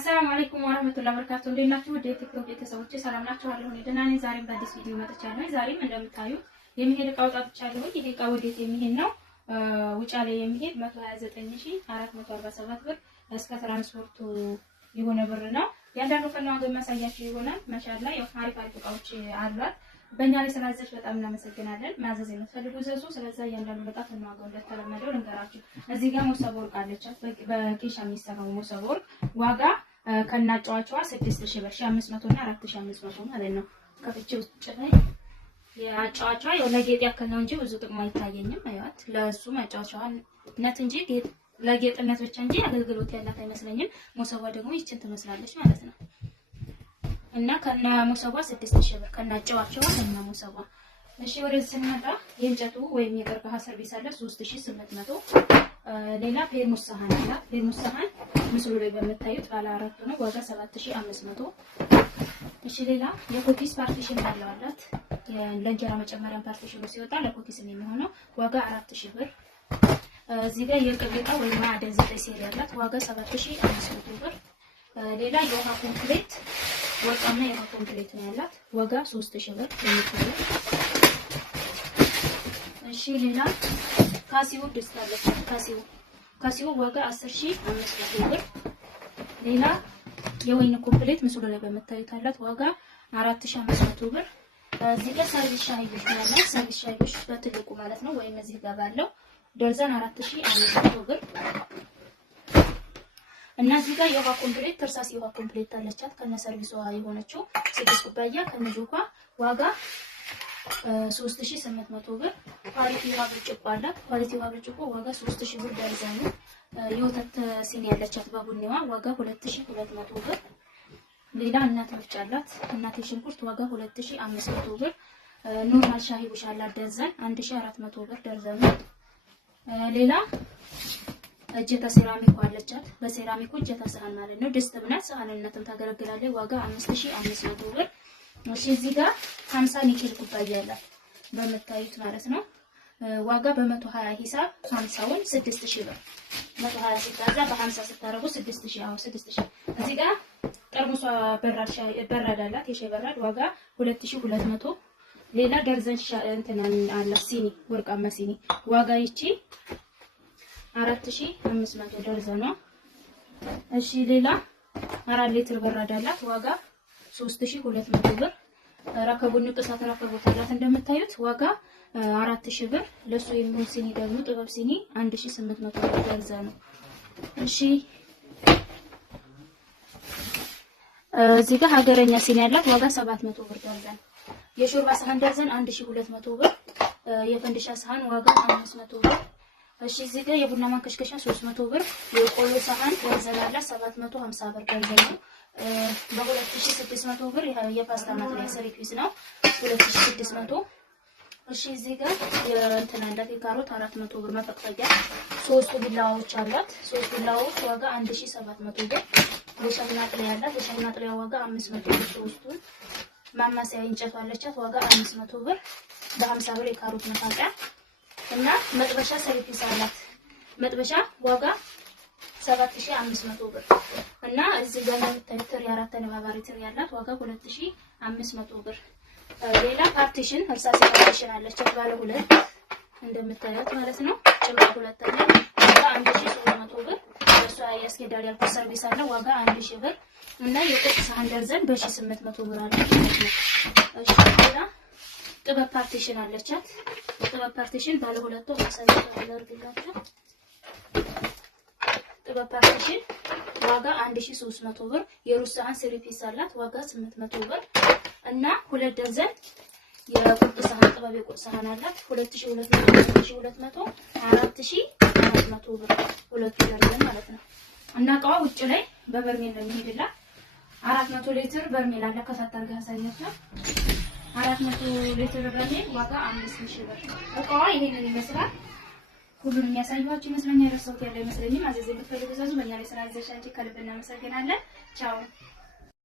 አሰላሙ አለይኩም ወራህመቱላሂ ወበረካቱ። እንዴት ናችሁ? ወደ ቲክቶክ ቤተሰቦቼ ሰላም ናችሁ? አለሁ እኔ ደህና ነኝ። ዛሬም በአዲስ ቪዲዮ መጥቻለሁ። ዛሬም እንደምታዩት የሚሄድ እቃ አውጥቻለሁ። ይሄ እቃ ወዴት የሚሄድ ነው? ውጫሌ የሚሄድ 129447 ብር እስከ ትራንስፖርቱ የሆነ ብር ነው። ያንዳንዱ ቀን ዋጋ ማሳያችሁ ይሆናል። ማሻአላ ያው አሪፍ እቃዎች አሏት። በእኛ ላይ ስላዘዝ በጣም እናመሰግናለን። ማዘዝ የምትፈልጉ ዘዙ። ስለዚህ ያንዳንዱ እቃ ዋጋው እንደተለመደው ልንገራችሁ። እዚህ ጋር ሞሰብ ወርቅ አለች። በኬሻ የሚሰራው ሞሰብ ወርቅ ዋጋ ከናጫዋጫዋ 6000 ብር 1500 እና 4500 ማለት ነው። ከፍቼ ውስጥ ላይ ያጫዋጫዋ ያው ለጌጥ ያክል ነው እንጂ ብዙ ጥቅም አይታየኝም። አይዋት ለሱ ማጫዋጫዋ ነት እንጂ ለጌጥነት ብቻ እንጂ አገልግሎት ያላት አይመስለኝም። ሞሰቧ ደግሞ ይችን ትመስላለች ማለት ነው። እና ከና ሞሰቧ 6000 ብር ከናጫዋጫዋ ከና ሞሰቧ። እሺ ወደዚህ ስንመጣ የእንጨቱ ወይም የቀርከሃ ሰርቪስ አለ 3800። ሌላ ፔርሙስ ሳህን አለ። ፔርሙስ ሳህን ምስሉ ላይ በመታዩት ባለ አራት ነው። ዋጋ 7500። እሺ ሌላ የኮኪስ ፓርቲሽን አላት። ለእንጀራ መጨመሪያ ፓርቲሽኑ ሲወጣ ለኮኪስ የሚሆነው ዋጋ 4000 ብር። እዚህ ጋር የቅልቃ ወይ ማዕደን 9 ሴሪ ያላት ዋጋ 7500 ብር። ሌላ የውሃ ኮምፕሌት ወርቃማ የውሃ ኮምፕሌት ነው ያላት ዋጋ 3000 ብር የሚታየው። እሺ ሌላ ካሲው ድስት አለች። ካሲው ዋጋ 10500 ብር። ሌላ የወይን ኮምፕሌት ምስሉ ላይ በመታየት አላት ዋጋ 4500 ብር። እዚህ ጋር ሰርቪስ ሻይ ብቻ ያላት ሰርቪስ ሻይ ብቻ በትልቁ ማለት ነው። ወይም እዚህ ጋር ባለው ደርዘን 4500 ብር። እና እዚህ ጋር የውሃ ኮምፕሌት ተርሳስ የውሃ ኮምፕሌት አለቻት ከነ ሰርቪሷ የሆነችው 6 ኩባያ ከነጆኳ ዋጋ 3800 ብር። ኳሊቲ ውሃ ብርጭቆ አላት። ኳሊቲ ውሃ ብርጭቆ ዋጋ 3000 ብር ደርዘን። የወተት ሲኒ ያለቻት በቡኒዋ ዋጋ 2200 ብር። ሌላ እናት ብቻ አላት። እናት ሽንኩርት ዋጋ 2500 ብር። ኖርማል ሻሂ ብቻ አላት ደርዘን 1400 ብር ደርዘን። ሌላ እጀታ ሴራሚክ አለቻት። በሴራሚኩ እጀታ ሳህን ማለት ነው። ድስት ብናት ሳህንነትም ታገለግላለች። ዋጋ 5500 ብር። እሺ እዚህ ጋር 50 ኒኬል ኩባያ ያላት በመታዩት ማለት ነው። ዋጋ በ120 ሂሳብ 50ውን 6000 ብር 120 ሲታዛ በ50 ስታረጉ 6000 አሁን 6000። እዚህ ጋር ጠርሙሷ በራድ አላት የሻይ በራድ ዋጋ 2200። ሌላ ደርዘን እንትን አላት ሲኒ ወርቃማ ሲኒ ዋጋ ይቺ 4500 ደርዘኗ። እሺ ሌላ 4 ሊትር በራድ አላት ዋጋ 3200 ብር። ረከቡን ንቅሳት ረከቦት አላት እንደምታዩት ዋጋ 4000 ብር። ለሱ የሚሆን ሲኒ ደግሞ ጥበብ ሲኒ 1800 ብር ደርዘኑ። እሺ እዚህ ጋር ሀገረኛ ሲኒ ያላት ዋጋ 700 ብር ደርዘን። የሾርባ ሳህን ደርዘን 1200 ብር። የፈንዲሻ ሳህን ዋጋ 500 ብር። እሺ እዚህ ጋር የቡና ማንከሽከሻ 300 ብር። የቆሎ ሳህን ደርዘን አላት 750 ብር ደርዘን ነው። በ2600 ብር የፓስታ ማጥለያ ሰርቪስ ነው 2600። እሺ እዚህ ጋር የእንትን አላት የካሮት 400 ብር መፈቅፈቂያ 3 ቢላዋዎች አላት። 3 ቢላዋዎች ዋጋ 1700 ብር። የሻይ ማጥለያ አላት። የሻይ ማጥለያ ዋጋ 500 ብር። 3ቱን ማማሰያ እንጨት አለቻት ዋጋ 500 ብር። በ50 ብር የካሮት መፋቂያ እና መጥበሻ ሰርቪስ አላት። መጥበሻ ዋጋ 7500 ብር። እና እዚህ ጋር የምታዩት ትሪ 4 ተነባባሪ ትሪ ያላት ዋጋ 2500 ብር። ሌላ ፓርቲሽን እርሳስ ፓርቲሽን አለች ባለ 2 እንደምታዩት ማለት ነው። ጭምር ሁለተኛ ዋጋ 1300 ብር። እሷ ያስኬዳል ያልኩት ሰርቪስ አለ ዋጋ 1000 ብር። እና የቁርጥ ሳህን ደርዘን በ1800 ብር አለ ማለት ነው። እሺ ሌላ ጥበብ ፓርቲሽን አለቻት። ጥበብ ፓርቲሽን ባለ 2 ማሳየት አደርግላችሁ። ጥበብ ፓርቲሽን ዋጋ 1300 ብር። የሩዝ ሳህን ሰርቪስ አላት ዋጋ 800 ብር። እና 2 ደርዘን የቁርጥ ሳህን ጥበብ የቁርጥ ሳህን አላት 2200 4400 ብር 2 ደርዘን ማለት ነው። እና እቃዋ ውጭ ላይ በበርሜል ነው የሚሄድላት 400 ሊትር በርሜል አለ። ከታች አድርጋ ያሳያችሁ 400 ሊትር በርሜል ዋጋ 5000 ብር። እቃዋ ይሄንን ይመስላል። ሁሉንም ያሳየኋችሁ ይመስለኛል። ረሳሁት ያለ ይመስለኛል። አዘዘ የምትፈልጉ ዘዙ። በእኛ ላይ ስራ አዘሻችሁ ከልብ እናመሰግናለን። ቻው